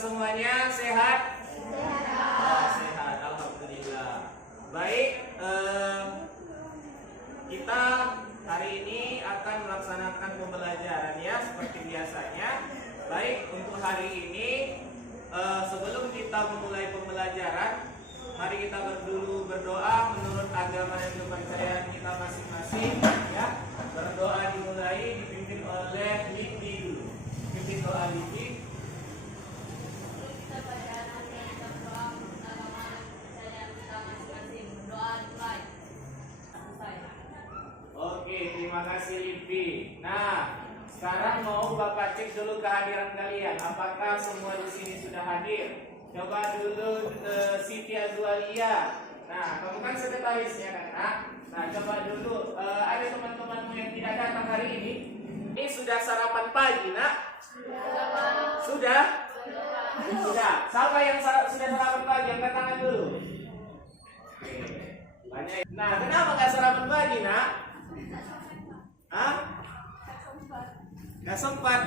semuanya sehat? Sehat. Sehat, alhamdulillah. Baik, kita hari ini akan melaksanakan pembelajaran ya seperti biasanya. Baik, untuk hari ini sebelum kita memulai pembelajaran, mari kita dulu berdoa menurut agama dan kepercayaan kita masing-masing ya. Berdoa dimulai dipimpin oleh Lipi dulu. Pimpin doa Lipi. Oke, terima kasih Lipi. Nah, sekarang mau Bapak cek dulu kehadiran kalian. Apakah semua di sini sudah hadir? Coba dulu Siti Azwalia. Nah, kamu kan sekretarisnya kan? Nah, coba dulu ada teman-temanmu yang tidak datang hari ini. Ini sudah sarapan pagi, nak? Sudah? Sudah. Siapa yang sudah sarapan pagi? Angkat tangan dulu. Banyak. Nah, kenapa nggak sarapan pagi, nak? Hah? Nggak sempat.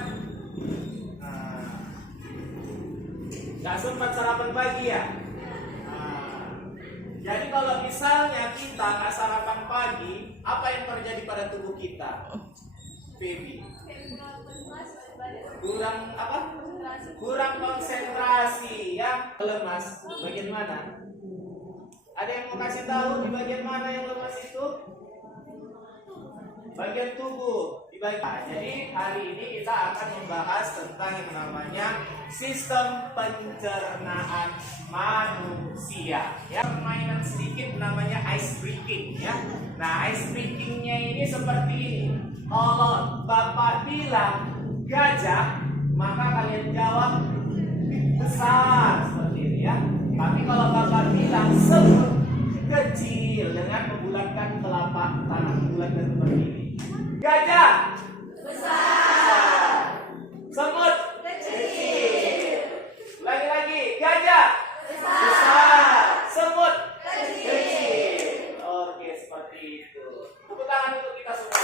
Nggak sempat sarapan pagi ya? Jadi kalau misalnya kita nggak sarapan pagi, apa yang terjadi pada tubuh kita? Baby. Kurang apa? Kurang konsentrasi ya. Lemas. Bagian mana? Ada yang mau kasih tahu di bagian mana yang lemas itu? Bagian tubuh. Jadi hari ini kita akan membahas tentang yang namanya sistem pencernaan manusia. Ya, permainan sedikit namanya ice breaking ya. Nah, ice breakingnya ini seperti ini. Kalau Bapak bilang gajah, maka kalian jawab besar seperti ini ya. Tapi kalau Bapak bilang semut, kecil dengan membulatkan telapak tangan, membulatkan seperti ini. Gajah besar, semut kecil. Lagi-lagi, gajah besar, semut kecil. Oke, seperti itu. Tepuk tangan untuk kita semua.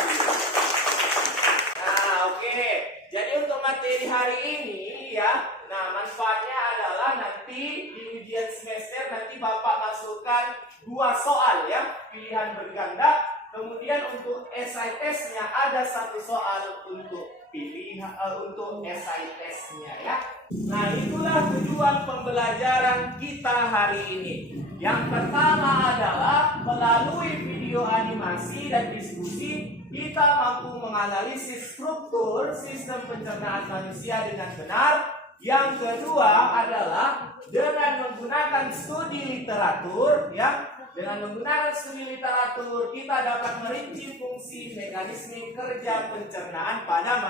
Nah, oke. Jadi untuk materi hari ini ya, nah manfaatnya adalah nanti di ujian semester nanti Bapak masukkan 2 soal ya, pilihan berganda. Kemudian untuk esai testnya ada 1 soal untuk pilihan untuk esai testnya ya. Nah, itulah tujuan pembelajaran kita hari ini. Yang pertama adalah melalui video animasi dan diskusi kita mampu menganalisis struktur sistem pencernaan manusia dengan benar. Yang kedua adalah dengan menggunakan studi literatur ya. Dengan menggunakan studi literatur kita dapat merinci fungsi mekanisme kerja pencernaan pada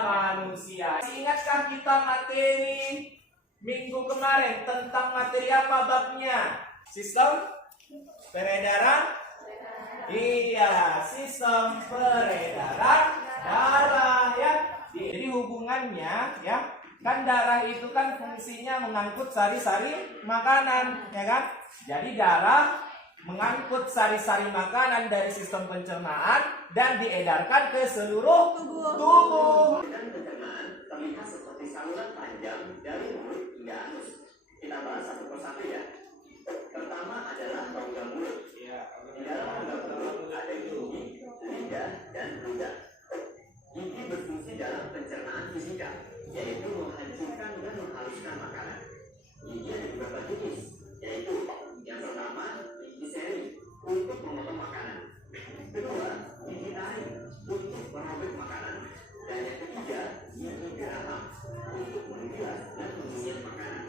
manusia. Ingatkah kita materi minggu kemarin tentang materi apa babnya? Sistem peredaran? Iya, sistem peredaran darah ya. Jadi hubungannya ya, kan darah itu kan fungsinya mengangkut sari-sari makanan, ya kan? Jadi darah mengangkut sari-sari makanan dari sistem pencernaan dan diedarkan ke seluruh tubuh. Dan pencernaan terlihat seperti saluran panjang dari mulut hingga anus. Kita bahas satu persatu ya. Pertama adalah rongga mulut. Di dalam rongga mulut ada gigi, lidah, dan ludah. Gigi berfungsi dalam pencernaan fisika, yaitu menghancurkan dan menghaluskan makanan. Gigi ada beberapa jenis, yaitu yang pertama gigi seri untuk memotong makanan, kedua gigi taring untuk merobek makanan, dan yang ketiga gigi geraham untuk menggilas dan mengunyah makanan.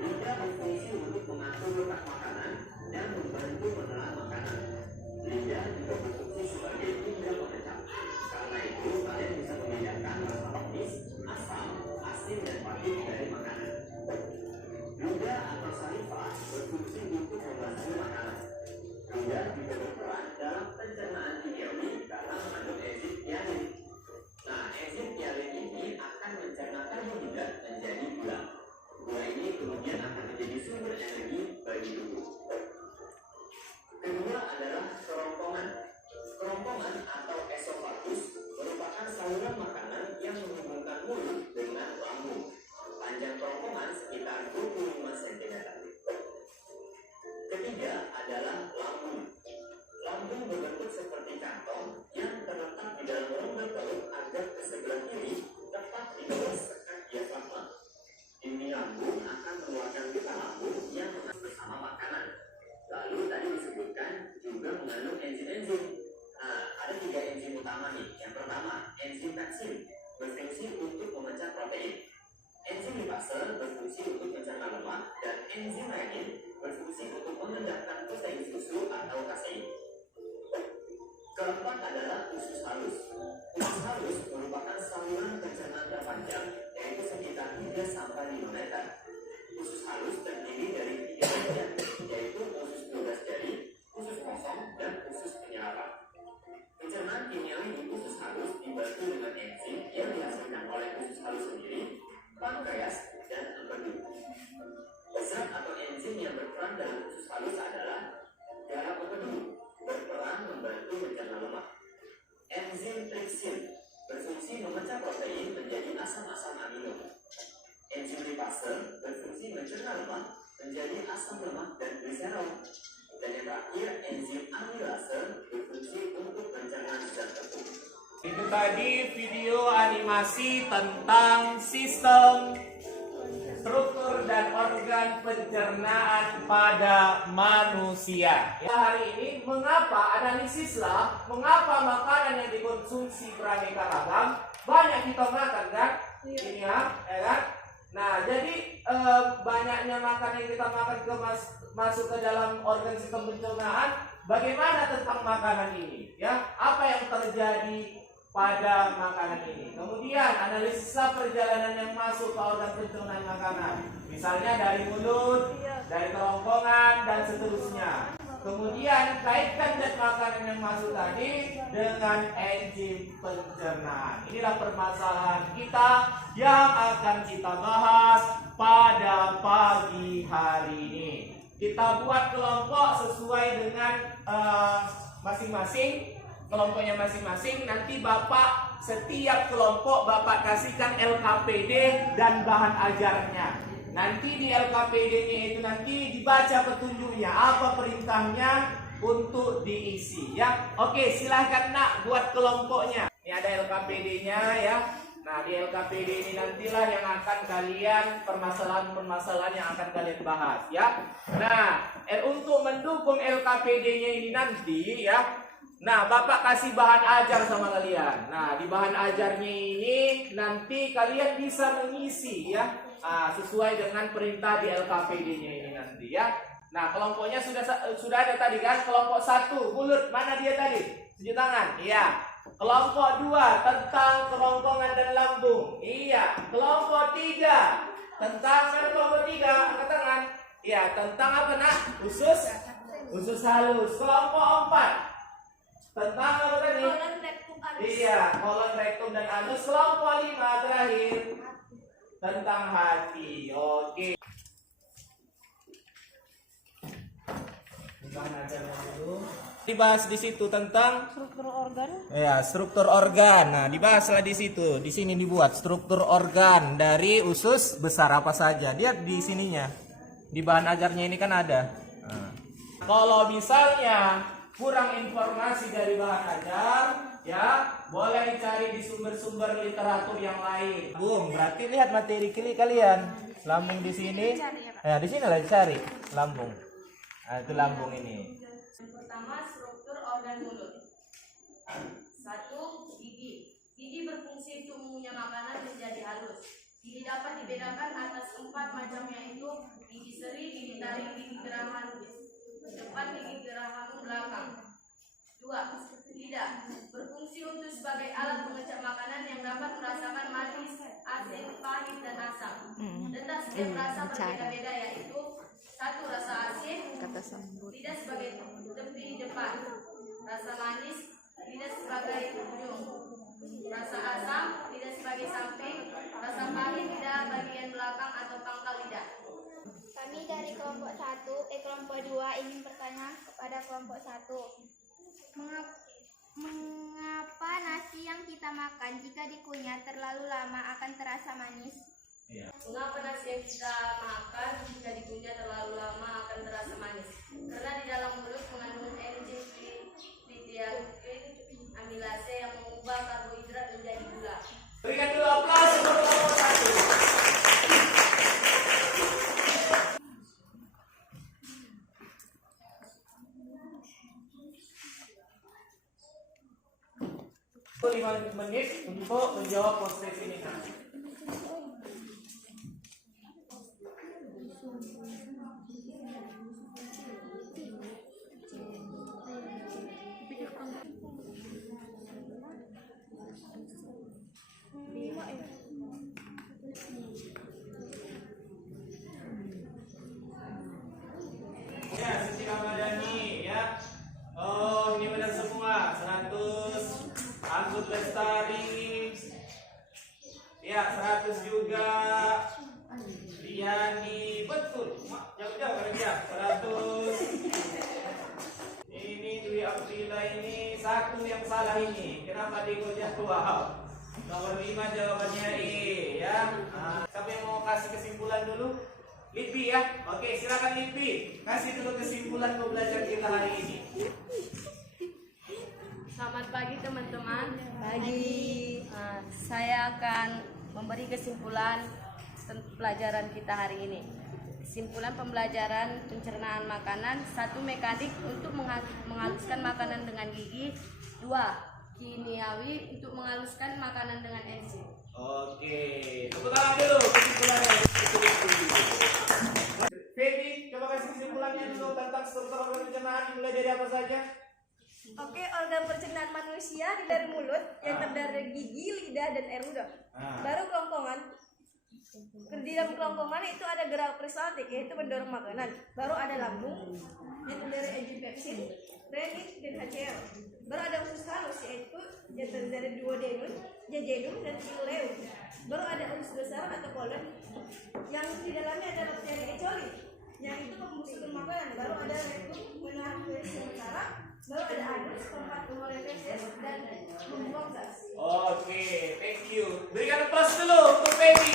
Lidah berfungsi untuk mengatur letak makanan dan membantu menelan makanan. Lidah juga berfungsi sebagai lidah pemecah. Karena itu kalian bisa membedakan rasa manis, asam, asin, dan pahit dari makanan. Ludah atau saliva berfungsi untuk membasmi makanan. Ludah juga berperan dalam pencernaan kimiawi karena mengandung enzim tialin. Nah, enzim tialin ini akan mencernakan ludah menjadi gula. Gula ini kemudian akan menjadi sumber energi bagi tubuh. Kedua adalah kerongkongan. Kerongkongan atau esofagus merupakan saluran makanan yang menghubungkan mulut dengan lambung. berfungsi untuk memecah protein. Enzim lipase berfungsi untuk mencerna lemak, dan enzim renin berfungsi untuk mengendapkan protein susu atau kasein. Keempat adalah usus halus. Usus halus merupakan saluran pencernaan terpanjang, yaitu sekitar 3-5 meter. Usus halus terdiri dari 3 bagian, yaitu usus 12 jari, usus kosong, dan usus penyerapan. Pencernaan kimiawi di usus halus dibantu dengan enzim yang dihasilkan oleh usus halus sendiri, pankreas, dan empedu. Zat atau enzim yang berperan dalam usus halus adalah darah empedu, berperan membantu mencerna lemak. Enzim tripsin berfungsi memecah protein menjadi asam-asam amino. Enzim lipase berfungsi mencerna lemak menjadi asam lemak dan gliserol. Dan yang terakhir, enzim amilase berfungsi untuk mencerna zat tepung. Itu tadi video animasi tentang sistem, struktur dan organ pencernaan pada manusia. Ya, hari ini mengapa analisislah mengapa makanan yang dikonsumsi beraneka ragam banyak kita makan kan? Ini ya kan? Nah, jadi banyaknya makanan yang kita makan masuk ke dalam organ sistem pencernaan. Bagaimana tentang makanan ini? Ya, apa yang terjadi pada makanan ini? Kemudian analisislah perjalanan yang masuk ke organ pencernaan makanan. Misalnya dari mulut, dari kerongkongan dan seterusnya. Kemudian kaitkan zat makanan yang masuk tadi dengan enzim pencernaan. Inilah permasalahan kita yang akan kita bahas pada pagi hari ini. Kita buat kelompok sesuai dengan masing-masing, kelompoknya masing-masing. Nanti Bapak setiap kelompok Bapak kasihkan LKPD dan bahan ajarnya. Nanti di LKPD-nya itu nanti dibaca petunjuknya, apa perintahnya untuk diisi ya. Oke, silahkan nak buat kelompoknya. Ini ada LKPD-nya ya. Nah, di LKPD ini nantilah yang akan kalian permasalahan-permasalahan yang akan kalian bahas ya. Nah, untuk mendukung LKPD-nya ini nanti ya. Nah, Bapak kasih bahan ajar sama kalian. Nah, di bahan ajarnya ini nanti kalian bisa mengisi ya. Sesuai dengan perintah di LKPD-nya ini nanti ya. Nah, kelompoknya sudah ada tadi kan? Kelompok 1, mulut, mana dia tadi? Tunjuk tangan. Iya. Kelompok 2 tentang kerongkongan dan lambung. Iya. Kelompok 3 tentang kelompok 3 angkat tangan. Iya, tentang apa nak? Usus halus. Kelompok 4 tentang apa tadi? Kolon, rektum, anus. Iya, kolon, rektum dan anus. Kelompok 5 terakhir tentang hati. Oke. Dibahas di situ tentang Struktur organ. ya, struktur organ. Nah, dibahaslah di situ. Di sini dibuat struktur organ dari usus besar apa saja. Lihat di sininya. Di bahan ajarnya ini kan ada. Nah. Kalau misalnya kurang informasi dari bahan ajar, ya boleh cari di sumber-sumber literatur yang lain. Berarti lihat materi kalian. Lambung di sini. Ya, di sini lah dicari lambung. Nah, itu lambung ini. Pertama, struktur organ mulut. 1. Gigi. Gigi berfungsi untuk mengunyah makanan menjadi halus. Gigi dapat dibedakan atas 4 macamnya, yaitu gigi seri, gigi taring, gigi geraham depan, gigi geraham belakang. 2. Lidah. Berfungsi untuk sebagai alat pengecap makanan yang dapat merasakan manis, asin, pahit, dan asam. Tentang setiap rasa berbeda-beda, yaitu 1. Rasa asin, lidah sebagai tepi depan. Rasa manis, lidah sebagai ujung. Rasa asam, lidah sebagai samping. Rasa pahit, lidah bagian belakang atau pangkal lidah. Kami dari kelompok 2 ingin bertanya kepada kelompok 1. Mengapa nasi yang kita makan jika dikunyah terlalu lama akan terasa manis? Mengapa nasi yang kita makan jika dikunyah terlalu lama akan terasa manis? Karena di dalam mulut mengandung enzim tritiakin amilase yang mengubah karbohidrat menjadi gula. Berikan dulu aplaus untuk kelompok 1. Lima menit untuk menjawab posisi ini. Ya, Siti Ramadhani ya. Oh, ini benar semua. 100. Anggut Lestari. Ya, 100 juga. Diani, betul. Jauh-jauh kerja. 100. Ini Dwi Abdillah ini satu yang salah ini. Kenapa jatuh? Wow. Nomor 5 jawabannya E ya. Nah, siapa yang mau kasih kesimpulan dulu? Lipi ya. Oke, silakan Lipi. Kasih dulu kesimpulan pembelajaran kita hari ini. Selamat pagi teman-teman. Pagi. Saya akan memberi kesimpulan pelajaran kita hari ini. Kesimpulan pembelajaran pencernaan makanan. 1. Mekanik untuk menghaluskan makanan dengan gigi. 2. Kimiawi untuk menghaluskan makanan dengan enzim. Oke, tepuk tangan dulu kesimpulannya. Feby, coba kasih kesimpulannya dulu tentang struktur organ pencernaan dimulai dari apa saja? Oke, organ pencernaan manusia dari mulut yang terdiri dari gigi, lidah, dan air udara. Baru kerongkongan. Di dalam kerongkongan itu ada gerak peristaltik, yaitu mendorong makanan. Baru ada lambung yang terdiri dari enzim pepsin, renin, dan HCl. Baru ada usus halus, yaitu yang terdiri dari duodenum, jejunum, dan ileum. Baru ada usus besar atau kolon yang di dalamnya ada bakteri E. coli, yang itu pembusuk makanan. Baru ada rektum, menahan feses sementara. Baru ada anus, tempat mengolah feses dan membuang gas. Oke, thank you. Berikan plus dulu untuk Feby.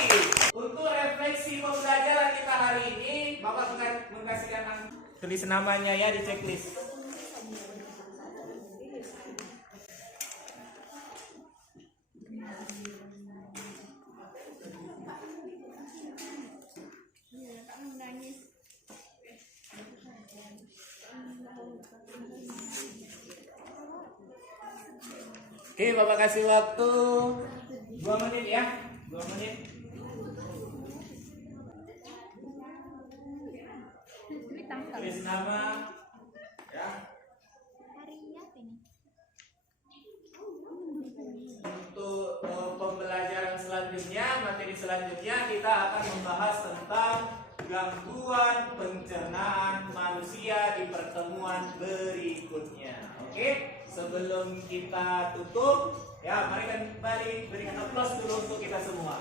Untuk refleksi pembelajaran kita hari ini, Bapak mengkasihkan tulis namanya ya di checklist. Oke, Bapak kasih waktu 2 menit ya. 2 menit. Tulis nama ya. Harinya apa ini? Untuk pembelajaran selanjutnya, materi selanjutnya kita akan membahas tentang gangguan pencernaan manusia di pertemuan berikutnya. Oke, sebelum kita tutup, ya mari berikan aplaus dulu untuk kita semua.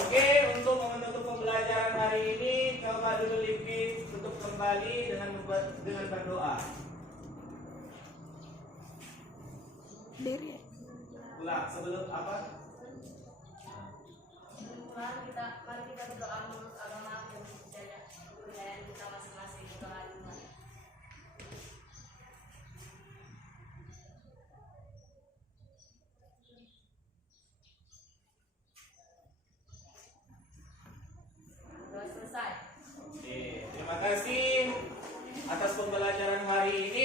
Oke, untuk menutup pembelajaran hari ini, coba dulu Lipi tutup kembali dengan berdoa. Ulang sebelum apa? Mari kita berdoa menurut agama dan kepercayaan kita masing-masing. Sudah selesai. Oke, terima kasih atas pembelajaran hari ini.